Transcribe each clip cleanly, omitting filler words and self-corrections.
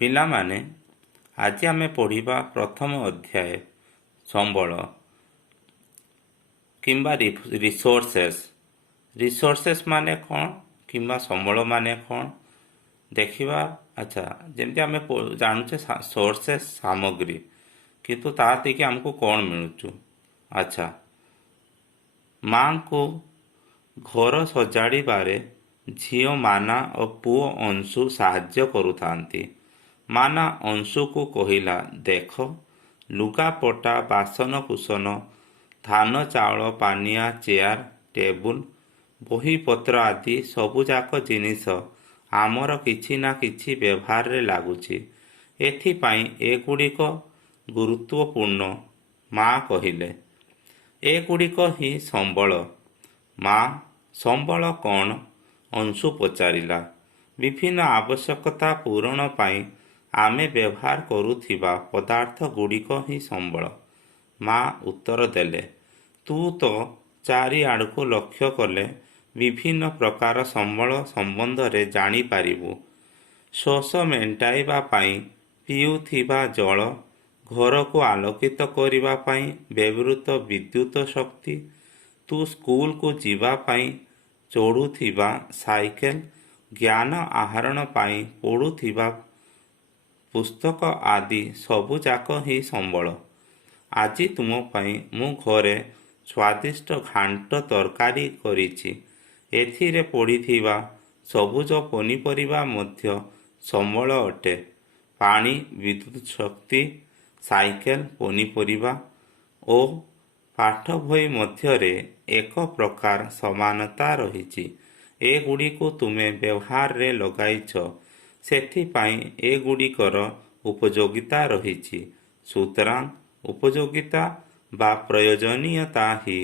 ପିଲାମାନେ ଆଜି ଆମେ ପଢ଼ିବା ପ୍ରଥମ ଅଧ୍ୟାୟ ସମ୍ବଳ କିମ୍ବା ରିସୋର୍ସେସ୍। ରିସୋର୍ସେସ୍ ମାନେ କ'ଣ କିମ୍ବା ସମ୍ବଳ ମାନେ କ'ଣ ଦେଖିବା। ଆଚ୍ଛା, ଯେମିତି ଆମେ ଜାଣୁଛେ ସୋର୍ସେସ୍ ସାମଗ୍ରୀ, କିନ୍ତୁ ତା ଦେଇକି ଆମକୁ କ'ଣ ମିଳୁଛୁ। ଆଚ୍ଛା, ମାଙ୍କୁ ଘର ସଜାଡ଼ିବାରେ ଝିଅ ମାନା ଓ ପୁଅ ଅଂଶୁ ସାହାଯ୍ୟ କରୁଥାନ୍ତି। ମାନା ଅଂଶୁକୁ କହିଲା, ଦେଖ, ଲୁଗାପଟା, ବାସନ କୁସନ, ଧାନ ଚାଉଳ, ପାନିଆ, ଚେୟାର, ଟେବୁଲ, ବହିପତ୍ର ଆଦି ସବୁଯାକ ଜିନିଷ ଆମର କିଛି ନା କିଛି ବ୍ୟବହାରରେ ଲାଗୁଛି। ଏଥିପାଇଁ ଏଗୁଡ଼ିକ ଗୁରୁତ୍ୱପୂର୍ଣ୍ଣ। ମା କହିଲେ, ଏଗୁଡ଼ିକ ହିଁ ସମ୍ବଳ। ମା, ସମ୍ବଳ କ'ଣ? ଅଂଶୁ ପଚାରିଲା। ବିଭିନ୍ନ ଆବଶ୍ୟକତା ପୂରଣ ପାଇଁ ଆମେ ବ୍ୟବହାର କରୁଥିବା ପଦାର୍ଥ ଗୁଡ଼ିକ ହିଁ ସମ୍ବଳ। ମା ଉତ୍ତର ଦେଲେ, ତୁ ତ ଚାରିଆଡ଼କୁ ଲକ୍ଷ୍ୟ କଲେ ବିଭିନ୍ନ ପ୍ରକାର ସମ୍ବଳ ସମ୍ବନ୍ଧରେ ଜାଣିପାରିବୁ। ଶୋଷ ମେଣ୍ଟାଇବା ପାଇଁ ପିଉଥିବା ଜଳ, ଘରକୁ ଆଲୋକିତ କରିବା ପାଇଁ ବ୍ୟବହୃତ ବିଦ୍ୟୁତ ଶକ୍ତି, ତୁ ସ୍କୁଲକୁ ଯିବା ପାଇଁ ଚଢ଼ୁଥିବା ସାଇକେଲ, ଜ୍ଞାନ ଆହରଣ ପାଇଁ ପଢ଼ୁଥିବା ପୁସ୍ତକ ଆଦି ସବୁଯାକ ହିଁ ସମ୍ବଳ। ଆଜି ତୁମ ପାଇଁ ମୁଁ ଘରେ ସ୍ୱାଦିଷ୍ଟ ଘାଣ୍ଟ ତରକାରୀ କରିଛି। ଏଥିରେ ପଡ଼ିଥିବା ସବୁଜ ପନିପରିବା ମଧ୍ୟ ସମ୍ବଳ ଅଟେ। ପାଣି, ବିଦ୍ୟୁତ ଶକ୍ତି, ସାଇକେଲ, ପନିପରିବା ଓ ପାଠ ବହି ମଧ୍ୟରେ ଏକ ପ୍ରକାର ସମାନତା ରହିଛି। ଏଗୁଡ଼ିକୁ ତୁମେ ବ୍ୟବହାରରେ ଲଗାଇଛ, ସେଥିପାଇଁ ଏଗୁଡ଼ିକର ଉପଯୋଗିତା ରହିଛି। ସୁତରାଂ ଉପଯୋଗିତା ବା ପ୍ରୟୋଜନୀୟତା ହିଁ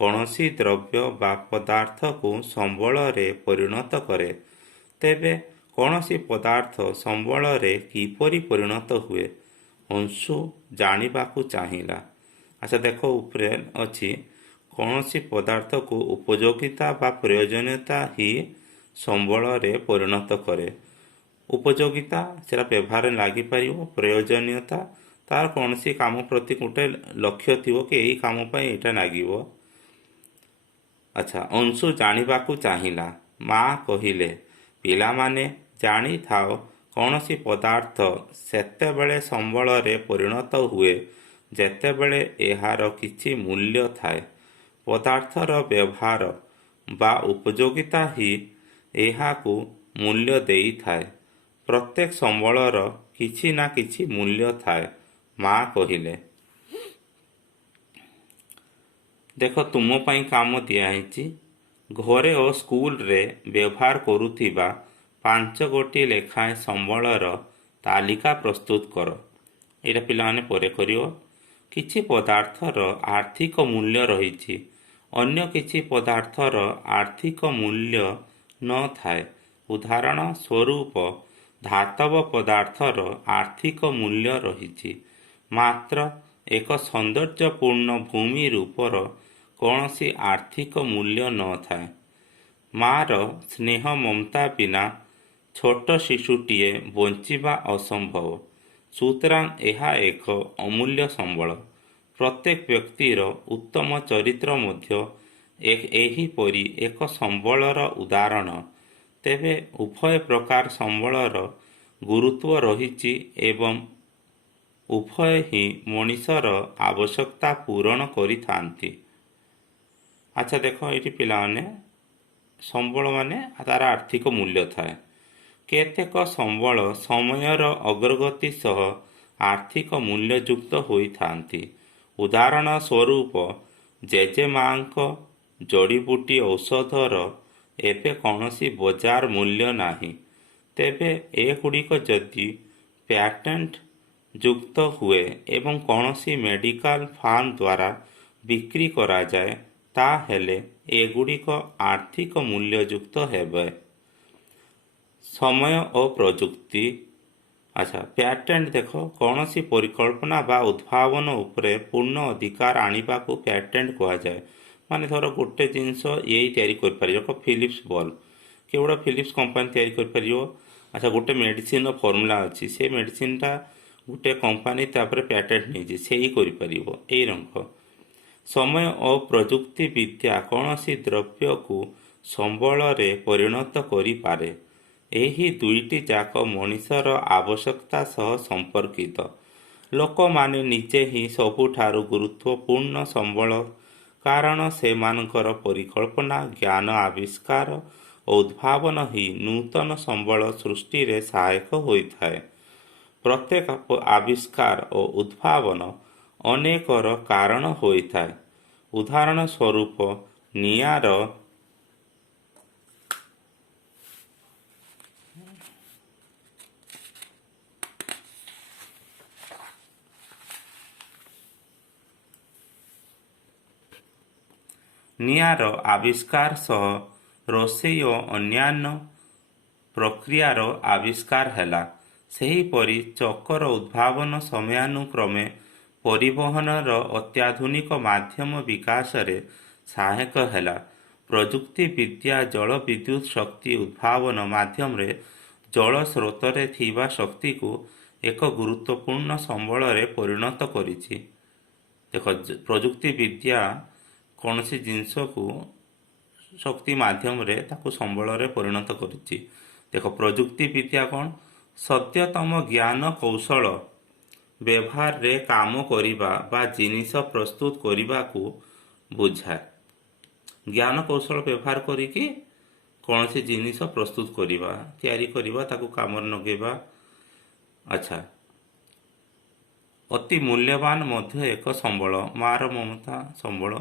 କୌଣସି ଦ୍ରବ୍ୟ ବା ପଦାର୍ଥକୁ ସମ୍ବଳରେ ପରିଣତ କରେ। ତେବେ କୌଣସି ପଦାର୍ଥ ସମ୍ବଳରେ କିପରି ପରିଣତ ହୁଏ, ଅଂଶୁ ଜାଣିବାକୁ ଚାହିଁଲା। ଆଚ୍ଛା, ଦେଖ, ଉପରେ ଅଛି କୌଣସି ପଦାର୍ଥକୁ ଉପଯୋଗିତା ବା ପ୍ରୟୋଜନୀୟତା ହିଁ ସମ୍ବଳରେ ପରିଣତ କରେ। ଉପଯୋଗିତା ସେଟା ବ୍ୟବହାରରେ ଲାଗିପାରିବ। ପ୍ରୟୋଜନୀୟତା ତାର କୌଣସି କାମ ପ୍ରତି ଗୋଟେ ଲକ୍ଷ୍ୟ ଥିବ କି ଏଇ କାମ ପାଇଁ ଏଇଟା ଲାଗିବ। ଆଚ୍ଛା, ଅଂଶୁ ଜାଣିବାକୁ ଚାହିଁଲା। ମା କହିଲେ, ପିଲାମାନେ ଜାଣିଥାଅ, କୌଣସି ପଦାର୍ଥ ସେତେବେଳେ ସମ୍ବଳରେ ପରିଣତ ହୁଏ ଯେତେବେଳେ ଏହାର କିଛି ମୂଲ୍ୟ ଥାଏ। ପଦାର୍ଥର ବ୍ୟବହାର ବା ଉପଯୋଗିତା ହିଁ ଏହାକୁ ମୂଲ୍ୟ ଦେଇଥାଏ। ପ୍ରତ୍ୟେକ ସମ୍ବଳର କିଛି ନା କିଛି ମୂଲ୍ୟ ଥାଏ। ମା କହିଲେ, ଦେଖ, ତୁମ ପାଇଁ କାମ ଦିଆହେଇଛି। ଘରେ ଓ ସ୍କୁଲରେ ବ୍ୟବହାର କରୁଥିବା 5ଗୋଟି ଲେଖାଏଁ ସମ୍ବଳର ତାଲିକା ପ୍ରସ୍ତୁତ କର। ଏଇଟା ପିଲାମାନେ ପରେ କରିବ। କିଛି ପଦାର୍ଥର ଆର୍ଥିକ ମୂଲ୍ୟ ରହିଛି, ଅନ୍ୟ କିଛି ପଦାର୍ଥର ଆର୍ଥିକ ମୂଲ୍ୟ ନଥାଏ। ଉଦାହରଣ ସ୍ୱରୂପ, ଧାତବ ପଦାର୍ଥର ଆର୍ଥିକ ମୂଲ୍ୟ ରହିଛି, ମାତ୍ର ଏକ ସୌନ୍ଦର୍ଯ୍ୟପୂର୍ଣ୍ଣ ଭୂମି ରୂପର କୌଣସି ଆର୍ଥିକ ମୂଲ୍ୟ ନଥାଏ। ମା'ର ସ୍ନେହ ମମତା ବିନା ଛୋଟ ଶିଶୁଟିଏ ବଞ୍ଚିବା ଅସମ୍ଭବ। ସୁତରାଂ ଏହା ଏକ ଅମୂଲ୍ୟ ସମ୍ବଳ। ପ୍ରତ୍ୟେକ ବ୍ୟକ୍ତିର ଉତ୍ତମ ଚରିତ୍ର ମଧ୍ୟ ଏହିପରି ଏକ ସମ୍ବଳର ଉଦାହରଣ। ତେବେ ଉଭୟ ପ୍ରକାର ସମ୍ବଳର ଗୁରୁତ୍ୱ ରହିଛି ଏବଂ ଉଭୟ ହିଁ ମଣିଷର ଆବଶ୍ୟକତା ପୂରଣ କରିଥାନ୍ତି। ଆଚ୍ଛା, ଦେଖ, ଏଇଠି ପିଲାମାନେ ସମ୍ବଳ ମାନେ ତାର ଆର୍ଥିକ ମୂଲ୍ୟ ଥାଏ। କେତେକ ସମ୍ବଳ ସମୟର ଅଗ୍ରଗତି ସହ ଆର୍ଥିକ ମୂଲ୍ୟଯୁକ୍ତ ହୋଇଥାନ୍ତି। ଉଦାହରଣ ସ୍ୱରୂପ, ଜେଜେମାଙ୍କ ଜଡ଼ିବୁଟି ଔଷଧର ଏବେ କୌଣସି ବଜାର ମୂଲ୍ୟ ନାହିଁ। ତେବେ ଏଗୁଡ଼ିକ ଯଦି ପ୍ୟାଟେଣ୍ଟ ଯୁକ୍ତ ହୁଏ ଏବଂ କୌଣସି ମେଡ଼ିକାଲ ଫାର୍ମ ଦ୍ୱାରା ବିକ୍ରି କରାଯାଏ, ତାହେଲେ ଏଗୁଡ଼ିକ ଆର୍ଥିକ ମୂଲ୍ୟଯୁକ୍ତ ହେବେ। ସମୟ ଓ ପ୍ରଯୁକ୍ତି। ଆଚ୍ଛା, ପ୍ୟାଟେଣ୍ଟ ଦେଖ, କୌଣସି ପରିକଳ୍ପନା ବା ଉଦ୍ଭାବନ ଉପରେ ପୂର୍ଣ୍ଣ ଅଧିକାର ଆଣିବାକୁ ପ୍ୟାଟେଣ୍ଟ କୁହାଯାଏ। ମାନେ ଧର ଗୋଟେ ଜିନିଷ ଏଇ ତିଆରି କରିପାରିବ, ଫିଲିପ୍ସ ବଲ୍ବ, କିଏ ଗୋଟେ ଫିଲିପ୍ସ କମ୍ପାନୀ ତିଆରି କରିପାରିବ। ଆଚ୍ଛା, ଗୋଟେ ମେଡ଼ିସିନ୍ର ଫର୍ମୁଲା ଅଛି, ସେ ମେଡ଼ିସିନ୍ଟା ଗୋଟେ କମ୍ପାନୀ ତାପରେ ପ୍ୟାଟେଣ୍ଟ ନେଇଛି, ସେଇ କରିପାରିବ ଏଇ ରଙ୍ଗ। ସମୟ ଓ ପ୍ରଯୁକ୍ତି ବିଦ୍ୟା କୌଣସି ଦ୍ରବ୍ୟକୁ ସମ୍ବଳରେ ପରିଣତ କରିପାରେ। ଏହି ଦୁଇଟି ଯାକ ମଣିଷର ଆବଶ୍ୟକତା ସହ ସମ୍ପର୍କିତ। ଲୋକମାନେ ନିଜେ ହିଁ ସବୁଠାରୁ ଗୁରୁତ୍ୱପୂର୍ଣ୍ଣ ସମ୍ବଳ, କାରଣ ସେମାନଙ୍କର ପରିକଳ୍ପନା, ଜ୍ଞାନ, ଆବିଷ୍କାର ଓ ଉଦ୍ଭାବନ ହିଁ ନୂତନ ସମ୍ବଳ ସୃଷ୍ଟିରେ ସହାୟକ ହୋଇଥାଏ। ପ୍ରତ୍ୟେକ ଆବିଷ୍କାର ଓ ଉଦ୍ଭାବନ ଅନେକର କାରଣ ହୋଇଥାଏ। ଉଦାହରଣ ସ୍ୱରୂପ ନିଆଁର ଆବିଷ୍କାର ସହ ରୋଷେଇ ଓ ଅନ୍ୟାନ୍ୟ ପ୍ରକ୍ରିୟାର ଆବିଷ୍କାର ହେଲା। ସେହିପରି ଚକର ଉଦ୍ଭାବନ ସମୟାନୁକ୍ରମେ ପରିବହନର ଅତ୍ୟାଧୁନିକ ମାଧ୍ୟମ ବିକାଶରେ ସହାୟକ ହେଲା। ପ୍ରଯୁକ୍ତି ବିଦ୍ୟା ଜଳ ବିଦ୍ୟୁତ୍ ଶକ୍ତି ଉଦ୍ଭାବନ ମାଧ୍ୟମରେ ଜଳ ସ୍ରୋତରେ ଥିବା ଶକ୍ତିକୁ ଏକ ଗୁରୁତ୍ୱପୂର୍ଣ୍ଣ ସମ୍ବଳରେ ପରିଣତ କରିଛି। ଦେଖ, ପ୍ରଯୁକ୍ତି ବିଦ୍ୟା କୌଣସି ଜିନିଷକୁ ଶକ୍ତି ମାଧ୍ୟମରେ ତାକୁ ସମ୍ବଳରେ ପରିଣତ କରୁଛି। ଦେଖ, ପ୍ରଯୁକ୍ତି ବିଦ୍ୟା କ'ଣ? ସଦ୍ୟତମ ଜ୍ଞାନ କୌଶଳ ବ୍ୟବହାରରେ କାମ କରିବା ବା ଜିନିଷ ପ୍ରସ୍ତୁତ କରିବାକୁ ବୁଝାଏ। ଜ୍ଞାନ କୌଶଳ ବ୍ୟବହାର କରିକି କୌଣସି ଜିନିଷ ପ୍ରସ୍ତୁତ କରିବା, ତିଆରି କରିବା, ତାକୁ କାମରେ ଲଗେଇବା। ଆଚ୍ଛା, ଅତି ମୂଲ୍ୟବାନ ମଧ୍ୟ ଏକ ସମ୍ବଳ, ମା'ର ମମତା ସମ୍ବଳ।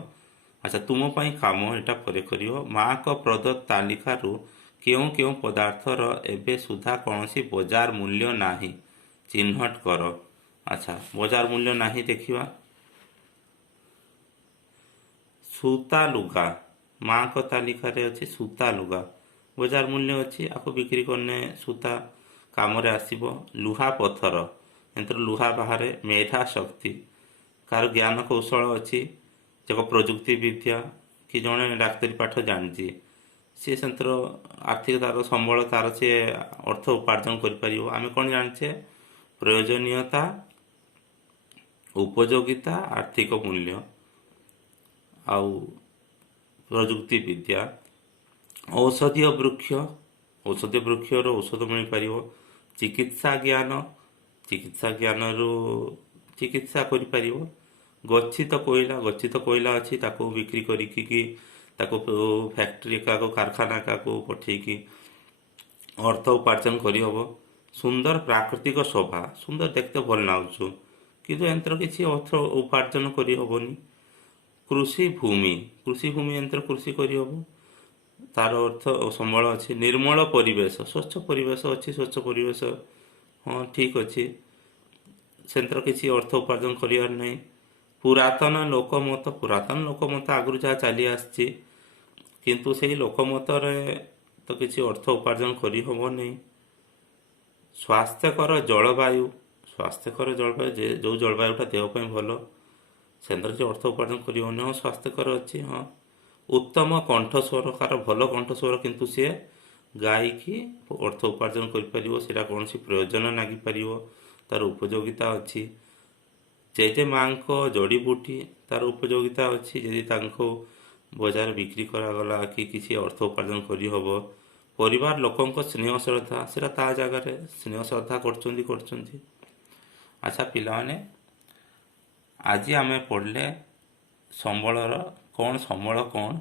ଆଚ୍ଛା, ତୁମ ପାଇଁ କାମ, ଏଇଟା ପରେ କରିବ। ମା'ଙ୍କ ପ୍ରଦତ୍ତ ତାଲିକାରୁ କେଉଁ କେଉଁ ପଦାର୍ଥର ଏବେ ସୁଦ୍ଧା କୌଣସି ବଜାର ମୂଲ୍ୟ ନାହିଁ, ଚିହ୍ନଟ କର। ଆଚ୍ଛା, ବଜାର ମୂଲ୍ୟ ନାହିଁ, ଦେଖିବା। ସୂତା ଲୁଗା, ମା'ଙ୍କ ତାଲିକାରେ ଅଛି ସୂତା ଲୁଗା, ବଜାର ମୂଲ୍ୟ ଅଛି, ଆକୁ ବିକ୍ରି କଲେ ସୂତା କାମରେ ଆସିବ। ଲୁହା ପଥର, ଏଥିରୁ ଲୁହା ବାହାରେ। ମେଧା ଶକ୍ତି, କାହାର ଜ୍ଞାନ କୌଶଳ ଅଛି, ଯାକ ପ୍ରଯୁକ୍ତି ବିଦ୍ୟା, କି ଜଣେ ଡାକ୍ତରୀ ପାଠ ଜାଣିଛି, ସିଏ ସେଥର ଆର୍ଥିକ ତାର ସମ୍ବଳ, ତାର ସିଏ ଅର୍ଥ ଉପାର୍ଜନ କରିପାରିବ। ଆମେ କ'ଣ ଜାଣିଛେ? ପ୍ରয়োଜନୀୟତା, ଉପଯୋଗିତା, ଆର୍ଥିକ ମୂଲ୍ୟ ଆଉ ପ୍ରଯୁକ୍ତି ବିଦ୍ୟା। ଔଷଧୀୟ ବୃକ୍ଷ, ଔଷଧୀୟ ବୃକ୍ଷରୁ ଔଷଧ ମିଳିପାରିବ। ଚିକିତ୍ସା ଜ୍ଞାନ, ଚିକିତ୍ସା ଜ୍ଞାନରୁ ଚିକିତ୍ସା କରିପାରିବ। ଗଚ୍ଛିତ କୋଇଲା, ଗଚ୍ଛିତ କୋଇଲା ଅଛି, ତାକୁ ବିକ୍ରି କରିକି ତାକୁ ଫ୍ୟାକ୍ଟ୍ରି କାହାକୁ, କାରଖାନା କାହାକୁ ପଠେଇକି ଅର୍ଥ ଉପାର୍ଜନ କରିହେବ। ସୁନ୍ଦର ପ୍ରାକୃତିକ ଶୋଭା, ସୁନ୍ଦର ଦେଖତେ ଭଲ ଲାଗୁଛୁ, କିନ୍ତୁ ଏଥିର କିଛି ଅର୍ଥ ଉପାର୍ଜନ କରିହେବନି। କୃଷି ଭୂମି, କୃଷି ଭୂମି ଏଥିରେ କୃଷି କରିହେବ, ତାର ଅର୍ଥ ସମ୍ବଳ ଅଛି। ନିର୍ମଳ ପରିବେଶ, ସ୍ୱଚ୍ଛ ପରିବେଶ ଅଛି, ସ୍ୱଚ୍ଛ ପରିବେଶ, ହଁ ଠିକ୍ ଅଛି, ସେଥିରେ କିଛି ଅର୍ଥ ଉପାର୍ଜନ କରିବାର ନାହିଁ। ପୁରାତନ ଲୋକମତ, ପୁରାତନ ଲୋକମତ ଆଗରୁ ଯାହା ଚାଲି ଆସିଛି, କିନ୍ତୁ ସେହି ଲୋକମତରେ ତ କିଛି ଅର୍ଥ ଉପାର୍ଜନ କରିହେବନି। ସ୍ୱାସ୍ଥ୍ୟକର ଜଳବାୟୁ, ସ୍ୱାସ୍ଥ୍ୟକର ଜଳବାୟୁ, ଯେଉଁ ଜଳବାୟୁଟା ଦେହ ପାଇଁ ଭଲ, ସେଥିରେ ଯେ ଅର୍ଥ ଉପାର୍ଜନ କରିହେବନି। ହଁ, ସ୍ୱାସ୍ଥ୍ୟକର ଅଛି, ହଁ। ଉତ୍ତମ କଣ୍ଠସ୍ୱର, କାହାର ଭଲ କଣ୍ଠସ୍ୱର, କିନ୍ତୁ ସିଏ ଗାଇକି ଅର୍ଥ ଉପାର୍ଜନ କରିପାରିବ, ସେଇଟା କୌଣସି ପ୍ରୟୋଜନ ଲାଗିପାରିବ, ତାର ଉପଯୋଗିତା ଅଛି। ଜେଜେ ମା'ଙ୍କ ଜଡ଼ିବୁଟି, ତାର ଉପଯୋଗିତା ଅଛି, ଯଦି ତାଙ୍କୁ ବଜାରରେ ବିକ୍ରି କରାଗଲା କି କିଛି ଅର୍ଥ ଉପାର୍ଜନ କରିହେବ। ପରିବାର ଲୋକଙ୍କ ସ୍ନେହ ଶ୍ରଦ୍ଧା, ସେଇଟା ତା ଜାଗାରେ ସ୍ନେହ ଶ୍ରଦ୍ଧା କରୁଛନ୍ତି। ଆଚ୍ଛା ପିଲାମାନେ, ଆଜି ଆମେ ପଢ଼ିଲେ ସମ୍ବଳର କ'ଣ, ସମ୍ବଳ କ'ଣ,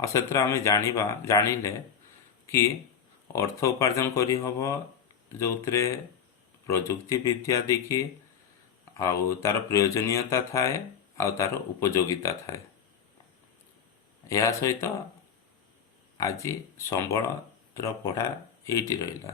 ଆଉ ସେଥିରେ ଆମେ ଜାଣିଲେ କି ଅର୍ଥ ଉପାର୍ଜନ କରିହେବ ଯେଉଁଥିରେ ପ୍ରଯୁକ୍ତି ବିଦ୍ୟା ଦେଇକି, ଆଉ ତାର ପ୍ରୟୋଜନୀୟତା ଥାଏ, ଆଉ ତାର ଉପଯୋଗିତା ଥାଏ। ଏହା ସହିତ ଆଜି ସମ୍ବଳର ପଢ଼ା ଏଇଠି ରହିଲା।